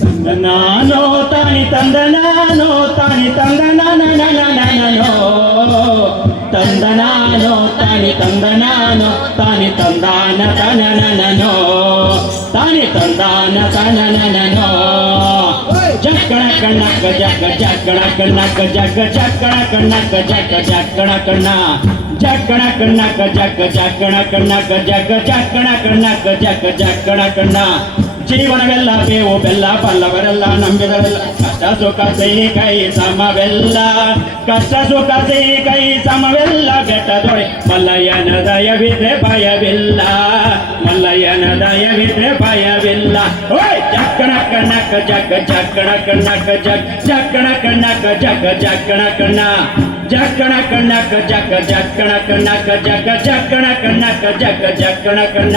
తందనానో తాని తందనానో తాని తందనానో తందనానో తాని తందనానో తాని తందాన తనననో తాని తందాన తనననో ಜಕ್ಕಣ ಕಣ್ಣಕ್ಕ ಜಕ್ಕ ಜಕ್ಕಣ ಕಣ್ಣಕ್ಕ ಜಕ್ಕ ಜಕ್ಕಣ ಕಣ್ಣಕ್ಕ ಜಕ್ಕ ಜಕ್ಕಣ ಕಣ್ಣ ಜಕ್ಕಣ ಕಣ್ಣಕ್ಕ ಜಕ್ಕ ಜಕ್ಕಣ ಕಣ್ಣಕ್ಕ ಜಕ್ಕ ಜಕ್ಕಣ ಕಣ್ಣಕ್ಕ ಜಕ್ಕ ಜಕ್ಕಣ ಕಣ್ಣ ಜೀವನವೆಲ್ಲ ಬೇವು ಬೆಲ್ಲ ಬಲ್ಲವರೆಲ್ಲ ನಂಬಿದರೆಲ್ಲ ಕಷ್ಟ ಸುಖ ಸಿಹಿ ಕೈ ಸಮವೆಲ್ಲ ಕಷ್ಟ ಸುಖ ಸಿಹಿ ಕೈ ಸಮವೆಲ್ಲ ಬೆಟ್ಟದೊಡೆ ಮಲ್ಲಯ್ಯನ ದಯವಿದೆ ಭಯವಿಲ್ಲ ಕಣ್ಣಕ್ಕ ಜಗ್ಗ ಜಕ್ಕಣ ಕಣ್ಣಕ್ಕ ಜಗ್ ಜಕ್ಕಣ ಕಣ್ಣಕ್ಕ ಜಗ್ಗ ಜಕ್ಕಣ ಕಣ್ಣ ಜಕ್ಕಣ ಕಣ್ಣಕ್ಕ ಜಗ್ಗ ಜಕ್ಕಣ ಕಣ್ಣಕ್ಕ ಜಗ್ಗ ಜಕ್ಕಣ ಕಣ್ಣಕ್ಕ ಜಗ್ಗ ಜಕ್ಕಣ ಕಣ್ಣ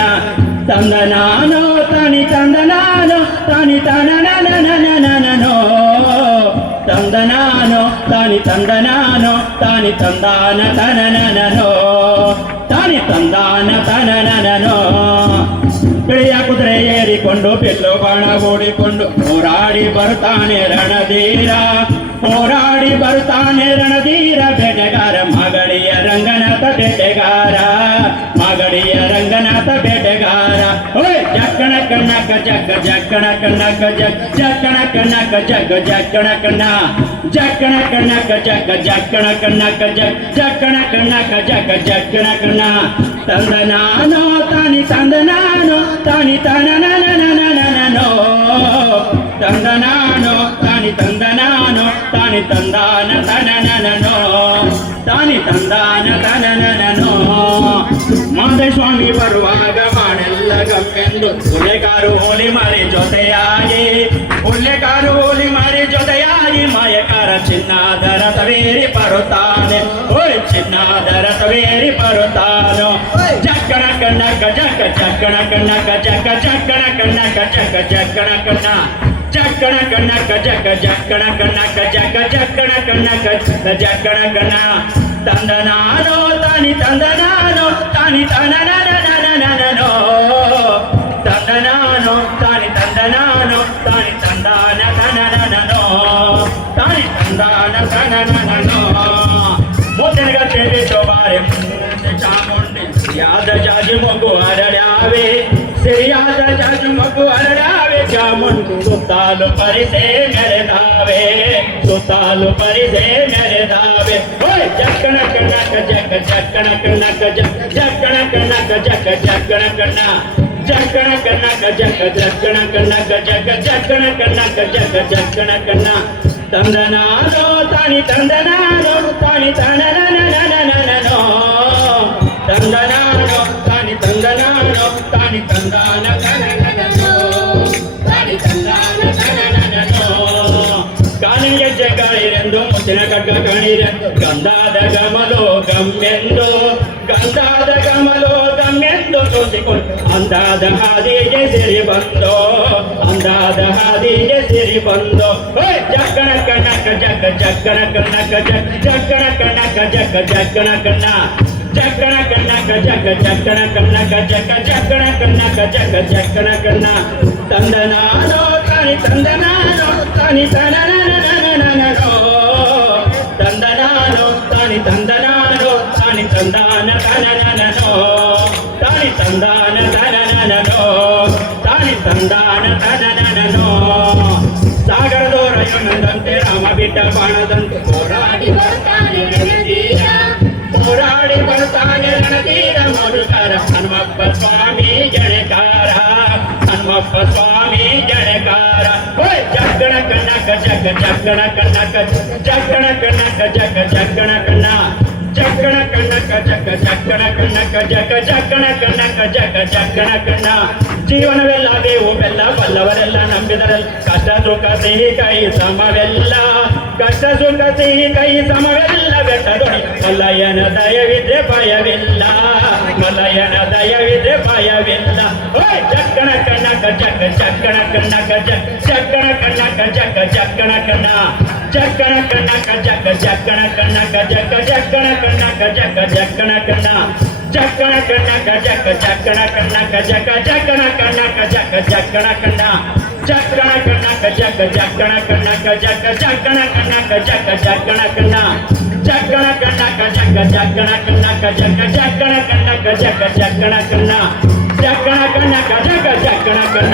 ತಂದ ನಾನು ತಾನಿ ತಂದ ನಾನು ತಾನಿ ತನನನನನನನೋ ತಂದ ನಾನು ತಾನಿ ತಂದ ನಾನು ತಾನಿ ತಂದಾನ ತನನನನೋ ತಾನಿ ತಂದಾನ ತನನನನೋ ಬಿಳಿಯ ಕುದುರೆ ಏರಿಕೊಂಡು ಬಿಲ್ಲು ಬಾಣ ಓಡಿಕೊಂಡು ಹೋರಾಡಿ ಬರ್ತಾನೆ ರಣಧೀರ ಹೋರಾಡಿ ಬರ್ತಾನೆ ರಣಧೀರ ಬೇಟೆಗಾರ ಮಗಳಿಯ ರಂಗನಾಥ ಬೇಟೆಗಾರ ಮಗಳಿಯ ರಂಗನಾಥ ಬೇಟೆಗಾರ ಓಯ್ ಜಕ್ಕಣ ಕಣ್ಣಕ ಜಗ್ಗ ಜಕ್ಕಣ ಕಣ್ಣಕ ಜಗ್ ಜಕ್ಕಣ ಕಣ್ಣಕ ಜಗ್ಗ ಜಕ್ಕಣ ಕಣ್ಣ ಜಕ್ಕಣ ಕಣ್ಣಕ ಜಗ್ಗ ಜಕ್ಕಣ ಕಣ್ಣಕ ಜಗ್ ಜಕ್ಕಣ ಕಣ್ಣಕ ಜಗ್ಗ ಜಕ್ಕಣ ಕಣ್ಣ ತಂದ ನಾನು ತಾನಿ ತಂದ ನಾನು ತಾನಿ ತನನನನನನನೋ ತಾನಿ ನಾನು ತಾನಿ ತಂದಾನ ತನನನೋ ತಾನಿ ತಂದಾನ ತನನನೋ ಸ್ವಾಮಿ ಬರುವಾಗ ಮಾಡೆಲ್ಲ ಗಮ್ಮೆಂದು ಹುಲ್ಲೆಕಾರು ಹೋಲಿ ಮಾರಿ ಜೊತೆಯಾಗಿ ಹುಲ್ಲೆಕಾರು ಹೋಲಿ ಮಾರಿ ಜೊತೆಯಾಗಿ ಮಾಯಕಾರ ಚಿನ್ನಾದರ ತವೇರಿ ಬರುತ್ತಾನೆ ಓಯ್ ಚಿನ್ನಾದರ ತವೇರಿ ಬರುತ್ತಾನು ಚಕ್ಕಣ ಕಣ್ಣ ಕಜಕ ಚಕ್ಕಣ ಕಣ್ಣ ಕಜಕ ಚಕ್ಕಣ ಕಣ್ಣ ಕಜಕ ಚಕ್ಕಣ ಕಣ್ಣ जकण गण गज गज गण गण गज गज गण गण गज गज गण गण तंदनानो तानि तंदनानो तानि तनननननननो तंदनानो तानि तंदनानो तानि तंदान तननननो तानि तंदान तननननो मोदनगा तेरे चौबारे मुंडे चामुंडे याद जाजु मगु अरड़ावे से याद जाजु मगु अरड़ावे मन सुताल पर से मेरे दावे सुताल पर से मेरे दावे ओए जकणक नक जक जकणक नक जक जकणक नक जक जकणक नक जकणक नक जक जकणक नक जक जकणक नक जक जकणक नक तंदना रो तानी तंदना रो तानी तंदना ಕಾಲಿಗೆ ಜಗಾಳಿರೆಂದು ಮುತ್ತಿನ ಕಗ್ಗ ಕಾಣಿರೆಂದು ಗಂಧಾದ ಗಮಲೋ ಗಮ್ಮೆಂದು ಗಂಧಾದ ಗಮಲೋ ಗಮ್ಮೆಂದು ತೋರಿಸಿಕೊಂಡು ಅಂದಾದ ಹಾದಿಗೆ ಸಿರಿ ಬಂದೋ ಅಂದಾದ ಹಾದಿಗೆ ಸಿರಿ ಬಂದೋ ಓಯ್ ಜಕ್ಕಣ ಕಣ್ಣಕ ಜಕ್ಕ ಜಕ್ಕಣ ಕಣ್ಣಕ ಜಕ್ ಜಕ್ಕಣ ಕಣ್ಣಕ ಜಕ್ಕ ಜಕ್ಕಣ ಕಣ್ಣ ಜಕ್ಕಣ ಕಣ್ಣಕ ಜಕ್ಕ ಜಕ್ಕಣ ಕಣ್ಣಕ ಜಕ್ಕ ಜಕ್ಕಣ ಕಣ್ಣಕ ಜಕ್ಕ ಜಕ್ಕಣ ಕಣ್ಣ ತಂದ ನಾನು ತಾನಿ ತಂದ ನಾನು ತಾನಿ ತಾನಿ ತಂದಾನ ತನನನನೋ ತಾನಿ ತಂದಾನ ತನನನನೋ ಸಾಗರದೋರ ಯಮನದಂತೆ ರಾಮ ಬಿಟ್ಟ ಬಾಣದಂತೆ ಹೋರಾಡಿ ಬರ್ತಾನೆ ರಣಧೀರ. ಹೋರಾಡಿ ಬರ್ತಾನೆ ರಣಧೀರ ನೋಡುತ್ತಾರ ಹನುಮಪ್ಪ ಸ್ವಾಮಿ ಜಣಕಾರ ಹನುಮಪ್ಪ ಸ್ವಾಮಿ ಜಣಕಾರ ಓಯ್ ಜಗ್ಗಣ ಕಣ್ಣಕ ಜಗ್ಗ ಜಗ್ಗಣ ಕಣ್ಣಕ ಜಗ್ಗಣ ಕಣ್ಣಕ ಜಗ್ಗ ಜಗ್ಗಣ ಕಣ್ಣ ಚಕ್ಕಣ ಕಣ್ಣಕ್ಕ ಚಕ್ಕ ಚಕ್ಕಣ ಕಣ್ಣಕ್ಕ ಜಕ ಚಕ್ಕಣ ಕಣ್ಣಕ್ಕ ಜಕ ಚಕ್ಕಣ ಕಣ್ಣ ಜೀವನವೆಲ್ಲ ದೇವು ಬಲ್ಲವರೆಲ್ಲ ನಂಬಿದರಲ್ಲ ಕಷ್ಟ ಸುಖ ಸಿಹಿ ಕೈ ಸಮವೆಲ್ಲ ಕಷ್ಟ ಸುಖ ಸಿಹಿ ಕೈ ಸಮವೆಲ್ಲ ಬೆಟ್ಟದೊಡಿ ಮಲಯನ ದಯವಿದ್ರೆ ಭಯವಿಲ್ಲ ಮಲಯನ ದಯವಿದ್ರೆ ಭಯವಿಲ್ಲ ಓ ಚಕ್ಕಣ ಗಜ ಚಕ್ಕ ಚಕ್ಕಣ ಕಣ್ಣಕ್ಕ ಜಕ್ಕ కణ కజక జక్కణ కణ కజక జక్కణ కణ కజక జక్కణ కణ జక్కణ కణ కజక జక్కణ కణ కజక జక్కణ కణ కజక జక్కణ కణ జక్కణ కణ కజక జక్కణ కణ కజక జక్కణ కణ కజక జక్కణ కణ జక్కణ కణ కజక జక్కణ కణ కజక జక్కణ కణ కజక జక్కణ కణ జక్కణ కణ కజక జక్కణ కణ